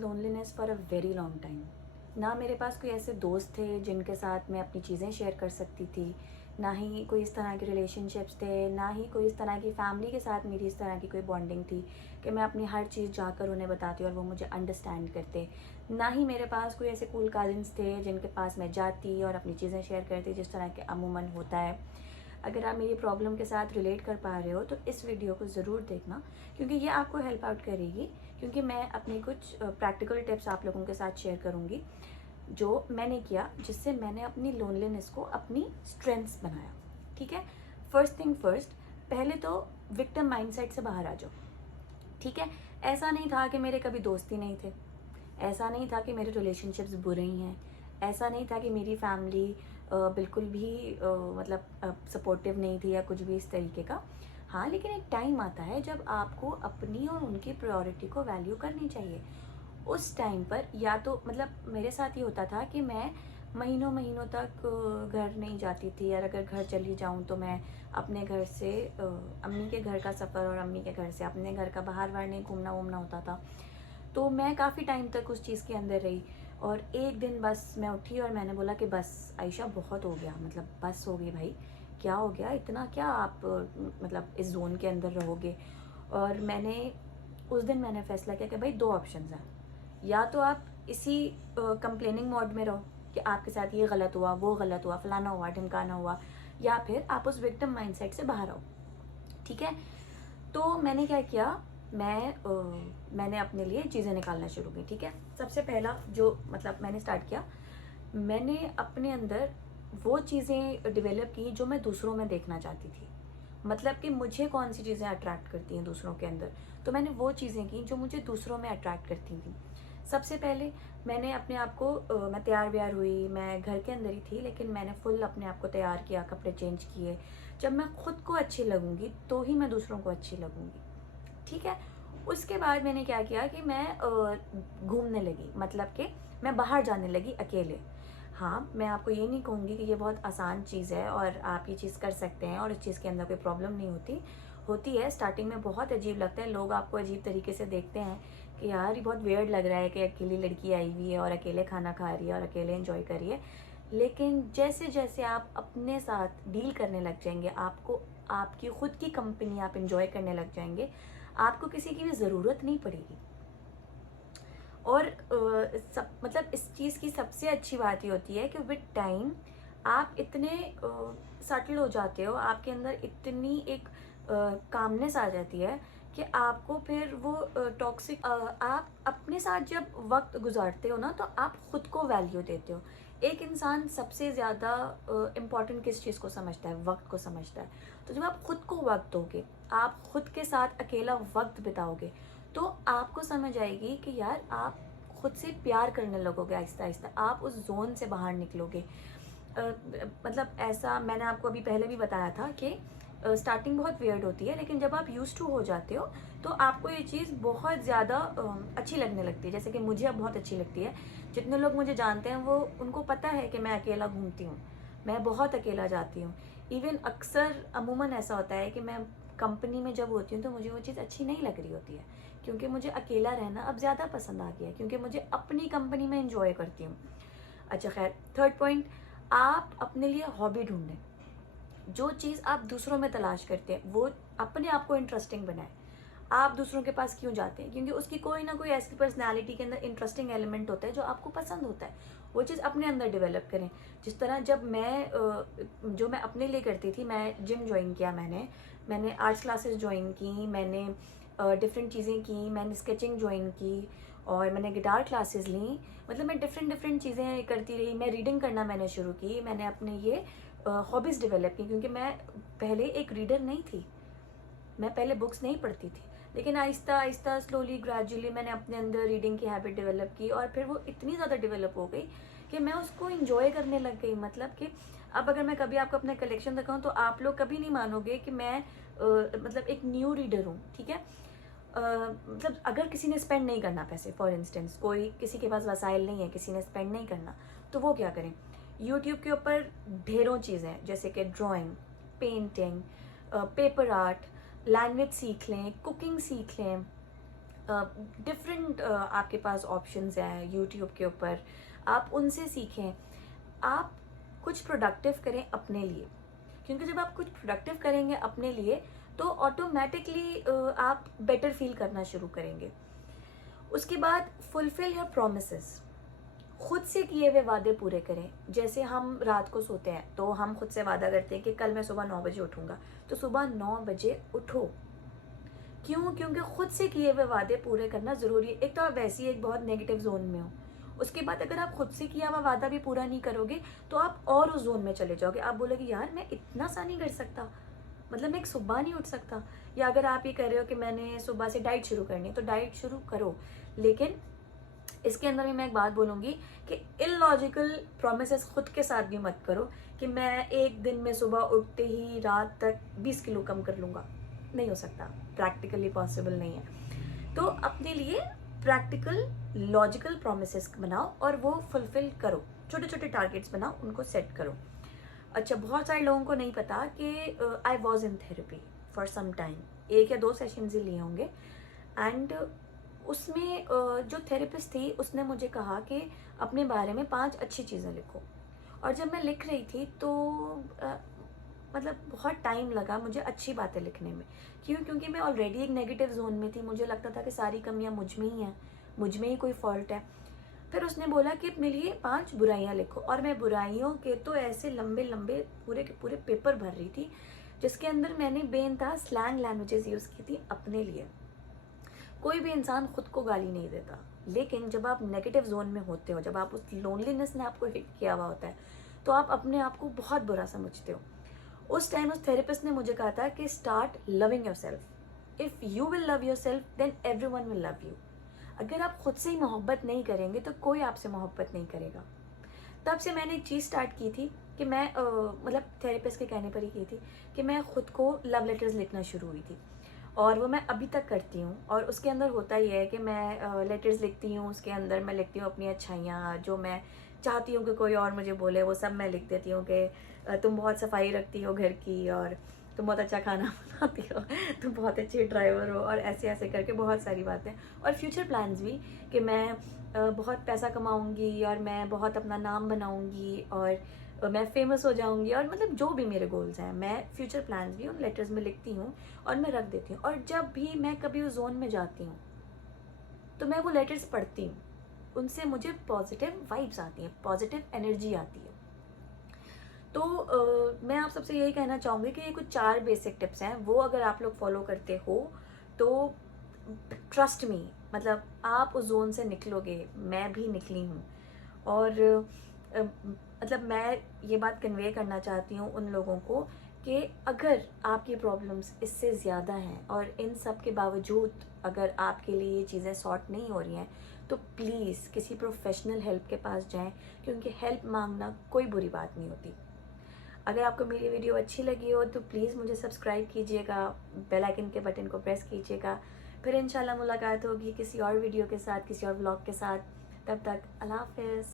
Loneliness for a very long time. ना मेरे पास कोई ऐसे दोस्त थे जिनके साथ मैं अपनी चीज़ें शेयर कर सकती थी, ना ही कोई इस तरह के रिलेशनशिप्स थे, ना ही कोई इस तरह की फैमिली के साथ मेरी इस तरह की कोई बॉन्डिंग थी कि मैं अपनी हर चीज़ जाकर उन्हें बताती और वो मुझे अंडरस्टैंड करते। ना ही मेरे पास कोई ऐसे कूल कज़िन्स थे जिनके पास मैं जाती और अपनी चीज़ें शेयर करती जिस तरह के अमूमन होता है। अगर आप मेरी प्रॉब्लम के साथ रिलेट कर पा रहे हो तो इस वीडियो को ज़रूर देखना, क्योंकि ये आपको हेल्प आउट करेगी। क्योंकि मैं अपनी कुछ प्रैक्टिकल टिप्स आप लोगों के साथ शेयर करूँगी जो मैंने किया, जिससे मैंने अपनी लोनलीनेस को अपनी स्ट्रेंथ्स बनाया। ठीक है, फर्स्ट थिंग फर्स्ट, पहले तो विक्टिम माइंडसेट से बाहर आ जाओ। ठीक है, ऐसा नहीं था कि मेरे कभी दोस्त ही नहीं थे, ऐसा नहीं था कि मेरे रिलेशनशिप्स बुरे ही हैं, ऐसा नहीं था कि मेरी फैमिली बिल्कुल भी मतलब सपोर्टिव नहीं थी या कुछ भी इस तरीके का। हाँ, लेकिन एक टाइम आता है जब आपको अपनी और उनकी प्रायोरिटी को वैल्यू करनी चाहिए। उस टाइम पर या तो मतलब मेरे साथ ये होता था कि मैं महीनों महीनों तक घर नहीं जाती थी, और अगर घर चली जाऊँ तो मैं अपने घर से अम्मी के घर का सफ़र और अम्मी के घर से अपने घर का बाहर बाहर नहीं घूमना वूमना होता था। तो मैं काफ़ी टाइम तक उस चीज़ के अंदर रही, और एक दिन बस मैं उठी और मैंने बोला कि बस आयशा, बहुत हो गया, मतलब बस हो गई भाई, क्या हो गया, इतना क्या आप मतलब इस जोन के अंदर रहोगे। और मैंने उस दिन मैंने फ़ैसला किया कि भाई दो ऑप्शंस हैं, या तो आप इसी कंप्लेनिंग मोड में रहो कि आपके साथ ये गलत हुआ, वो गलत हुआ, फलाना हुआ, ढिमकाना हुआ, या फिर आप उस विक्टिम माइंडसेट से बाहर आओ। ठीक है, तो मैंने क्या किया, मैंने अपने लिए चीज़ें निकालना शुरू की। ठीक है, सबसे पहला जो मतलब मैंने स्टार्ट किया, मैंने अपने अंदर वो चीज़ें डेवलप की जो मैं दूसरों में देखना चाहती थी। मतलब कि मुझे कौन सी चीज़ें अट्रैक्ट करती हैं दूसरों के अंदर, तो मैंने वो चीज़ें की जो मुझे दूसरों में अट्रैक्ट करती थी। सबसे पहले मैंने अपने आप को मैं तैयार व्यार हुई, मैं घर के अंदर ही थी लेकिन मैंने फुल अपने आप को तैयार किया, कपड़े चेंज किए। जब मैं खुद को अच्छी लगूंगी तो ही मैं दूसरों को अच्छी लगूंगी। ठीक है, उसके बाद मैंने क्या किया कि मैं घूमने लगी, मतलब कि मैं बाहर जाने लगी अकेले। हाँ, मैं आपको ये नहीं कहूँगी कि ये बहुत आसान चीज़ है और आप ये चीज़ कर सकते हैं और इस चीज़ के अंदर कोई प्रॉब्लम नहीं होती। होती है, स्टार्टिंग में बहुत अजीब लगता है, लोग आपको अजीब तरीके से देखते हैं कि यार ये बहुत वियर्ड लग रहा है कि अकेली लड़की आई हुई है और अकेले खाना खा रही है और अकेले एंजॉय कर रही है। लेकिन जैसे जैसे आप अपने साथ डील करने लग जाएंगे, आपको आपकी खुद की कंपनी आप इंजॉय करने लग जाएंगे, आपको किसी की भी ज़रूरत नहीं पड़ेगी। और सब मतलब इस चीज़ की सबसे अच्छी बात ये होती है कि विद टाइम आप इतने सटल हो जाते हो, आपके अंदर इतनी एक कामनेस आ जाती है कि आपको फिर वो टॉक्सिक आप अपने साथ जब वक्त गुजारते हो ना, तो आप खुद को वैल्यू देते हो। एक इंसान सबसे ज़्यादा इम्पॉर्टेंट किस चीज़ को समझता है? वक्त को समझता है। तो जब आप खुद को वक्त दोगे, आप खुद के साथ अकेला वक्त बिताओगे, तो आपको समझ आएगी कि यार आप खुद से प्यार करने लगोगे, आहिस्ता आहिस्ता आप उस जोन से बाहर निकलोगे। मतलब ऐसा मैंने आपको अभी पहले भी बताया था कि स्टार्टिंग बहुत वियर्ड होती है, लेकिन जब आप यूज टू हो जाते हो तो आपको ये चीज़ बहुत ज़्यादा अच्छी लगने लगती है। जैसे कि मुझे अब बहुत अच्छी लगती है। जितने लोग मुझे जानते हैं वो उनको पता है कि मैं अकेला घूमती हूँ, मैं बहुत अकेला जाती हूँ। इवन अक्सर अमूमन ऐसा होता है कि मैं कंपनी में जब होती हूँ तो मुझे वो चीज़ अच्छी नहीं लग रही होती है, क्योंकि मुझे अकेला रहना अब ज़्यादा पसंद आ गया है, क्योंकि मुझे अपनी कंपनी में इंजॉय करती हूँ। अच्छा खैर, थर्ड पॉइंट, आप अपने लिए हॉबी ढूंढें। जो चीज़ आप दूसरों में तलाश करते हैं वो अपने आप को इंटरेस्टिंग बनाए। आप दूसरों के पास क्यों जाते हैं? क्योंकि उसकी कोई ना कोई ऐसी पर्सनालिटी के अंदर इंटरेस्टिंग एलिमेंट होता है जो आपको पसंद होता है। वो चीज़ अपने अंदर डेवलप करें। जिस तरह जब मैं जो मैं अपने लिए करती थी, मैं जिम ज्वाइन किया, मैंने आर्ट्स क्लासेस ज्वाइन की, मैंने डिफरेंट चीज़ें की, मैंने स्केचिंग ज्वाइन की और मैंने गिटार क्लासेस ली। मतलब मैं डिफरेंट डिफरेंट चीज़ें करती रही। मैं रीडिंग करना मैंने शुरू की, मैंने अपने ये हॉबीज़ डेवलप की, क्योंकि मैं पहले एक रीडर नहीं थी, मैं पहले बुक्स नहीं पढ़ती थी। लेकिन आहिस्ता आहिस्ता स्लोली ग्रेजुअली मैंने अपने अंदर रीडिंग की हैबिट डेवलप की, और फिर वो इतनी ज़्यादा डेवलप हो गई कि मैं उसको इंजॉय करने लग गई। मतलब कि अब अगर मैं कभी आपको अपना कलेक्शन दिखाऊं तो आप लोग कभी नहीं मानोगे कि मैं मतलब एक न्यू रीडर हूँ। ठीक है, मतलब अगर किसी ने स्पेंड नहीं करना पैसे, फॉर इंस्टेंस कोई किसी के पास वसाइल नहीं है, किसी ने स्पेंड नहीं करना, तो वो क्या करें? यूट्यूब के ऊपर ढेरों चीज़ें हैं, जैसे कि drawing, painting, paper art, language सीख लें, कुकिंग सीख लें, डिफरेंट आपके पास ऑप्शंस हैं यूट्यूब के ऊपर, आप उनसे सीखें। आप कुछ प्रोडक्टिव करें अपने लिए, क्योंकि जब आप कुछ प्रोडक्टिव करेंगे अपने लिए तो ऑटोमेटिकली आप बेटर फील करना शुरू करेंगे। उसके बाद फुलफिल योर प्रोमिसेस, खुद से किए हुए वादे पूरे करें। जैसे हम रात को सोते हैं तो हम खुद से वादा करते हैं कि कल मैं सुबह 9 बजे उठूंगा, तो सुबह 9 बजे उठो। क्यों? क्योंकि खुद से किए हुए वादे पूरे करना ज़रूरी है। एक तो आप वैसे ही एक बहुत नेगेटिव जोन में हो, उसके बाद अगर आप खुद से किया हुआ वादा भी पूरा नहीं करोगे तो आप और उस जोन में चले जाओगे। आप बोलोगे यार मैं इतना सा नहीं कर सकता, मतलब मैं एक सुबह नहीं उठ सकता। या अगर आप ये कह रहे हो कि मैंने सुबह से डाइट शुरू करनी है, तो डाइट शुरू करो, लेकिन इसके अंदर भी मैं एक बात बोलूँगी कि इलॉजिकल प्रोमिसेस खुद के साथ भी मत करो कि मैं एक दिन में सुबह उठते ही रात तक 20 किलो कम कर लूँगा। नहीं हो सकता, प्रैक्टिकली पॉसिबल नहीं है। तो अपने लिए प्रैक्टिकल लॉजिकल प्रोमिसेस बनाओ और वो फुलफिल करो। छोटे छोटे टारगेट्स बनाओ, उनको सेट करो। अच्छा, बहुत सारे लोगों को नहीं पता कि I was in therapy for some time, 1 या 2 सेशंस ही लिए होंगे। एंड उसमें जो थेरेपिस्ट थी उसने मुझे कहा कि अपने बारे में 5 अच्छी चीज़ें लिखो। और जब मैं लिख रही थी तो मतलब बहुत टाइम लगा मुझे अच्छी बातें लिखने में। क्यों? क्योंकि मैं ऑलरेडी एक नेगेटिव जोन में थी, मुझे लगता था कि सारी कमियां मुझ में ही हैं, मुझ में ही कोई फॉल्ट है। फिर उसने बोला कि अपने लिए 5 बुराइयां लिखो, और मैं बुराइयों के तो ऐसे लंबे लंबे पूरे के पूरे पेपर भर रही थी, जिसके अंदर मैंने बेनतहा स्लैंग लैंग्वेजेस यूज़ की थी अपने लिए। कोई भी इंसान खुद को गाली नहीं देता, लेकिन जब आप नेगेटिव जोन में होते हो, जब आप उस लोनलीनेस ने आपको हिट किया हुआ होता है, तो आप अपने आप को बहुत बुरा समझते हो। उस टाइम उस थेरेपिस्ट ने मुझे कहा था कि start loving yourself. If you will love yourself then everyone will love you. अगर आप खुद से ही मोहब्बत नहीं करेंगे तो कोई आपसे मोहब्बत नहीं करेगा। तब से मैंने एक चीज़ स्टार्ट की थी कि मैं मतलब थेरेपिस्ट के कहने पर ही की थी कि मैं खुद को लव लेटर्स लिखना शुरू हुई थी, और वो मैं अभी तक करती हूँ। और उसके अंदर होता ही है कि मैं लेटर्स लिखती हूँ, उसके अंदर मैं लिखती हूँ अपनी अच्छाइयाँ, जो मैं चाहती हूँ कि कोई और मुझे बोले, वो सब मैं लिख देती हूँ कि तुम बहुत सफाई रखती हो घर की, और तुम बहुत अच्छा खाना बनाती हो, तुम बहुत अच्छे ड्राइवर हो, और ऐसे ऐसे करके बहुत सारी बातें। और फ्यूचर प्लान्स भी कि मैं बहुत पैसा कमाऊँगी और मैं बहुत अपना नाम बनाऊँगी और मैं फेमस हो जाऊँगी, और मतलब जो भी मेरे गोल्स हैं मैं फ्यूचर प्लान्स भी उन लेटर्स में लिखती हूँ और मैं रख देती हूँ। और जब भी मैं कभी उस जोन में जाती हूँ तो मैं वो लेटर्स पढ़ती हूँ, उनसे मुझे पॉजिटिव वाइब्स आती हैं, पॉजिटिव एनर्जी आती है। तो मैं आप सबसे यही कहना चाहूँगी कि ये कुछ 4 बेसिक टिप्स हैं, वो अगर आप लोग फॉलो करते हो तो ट्रस्ट मी, मतलब आप उस जोन से निकलोगे। मैं भी निकली हूँ। और मतलब मैं ये बात कन्वे करना चाहती हूँ उन लोगों को कि अगर आपकी प्रॉब्लम्स इससे ज़्यादा हैं और इन सब के बावजूद अगर आपके लिए ये चीज़ें सॉर्ट नहीं हो रही हैं, तो प्लीज़ किसी प्रोफेशनल हेल्प के पास जाएं, क्योंकि हेल्प मांगना कोई बुरी बात नहीं होती। अगर आपको मेरी वीडियो अच्छी लगी हो तो प्लीज़ मुझे सब्सक्राइब कीजिएगा, बेल आइकन के बटन को प्रेस कीजिएगा। फिर इंशाल्लाह मुलाकात होगी किसी और वीडियो के साथ, किसी और व्लॉग के साथ। तब तक अल्लाह हाफ़िज़।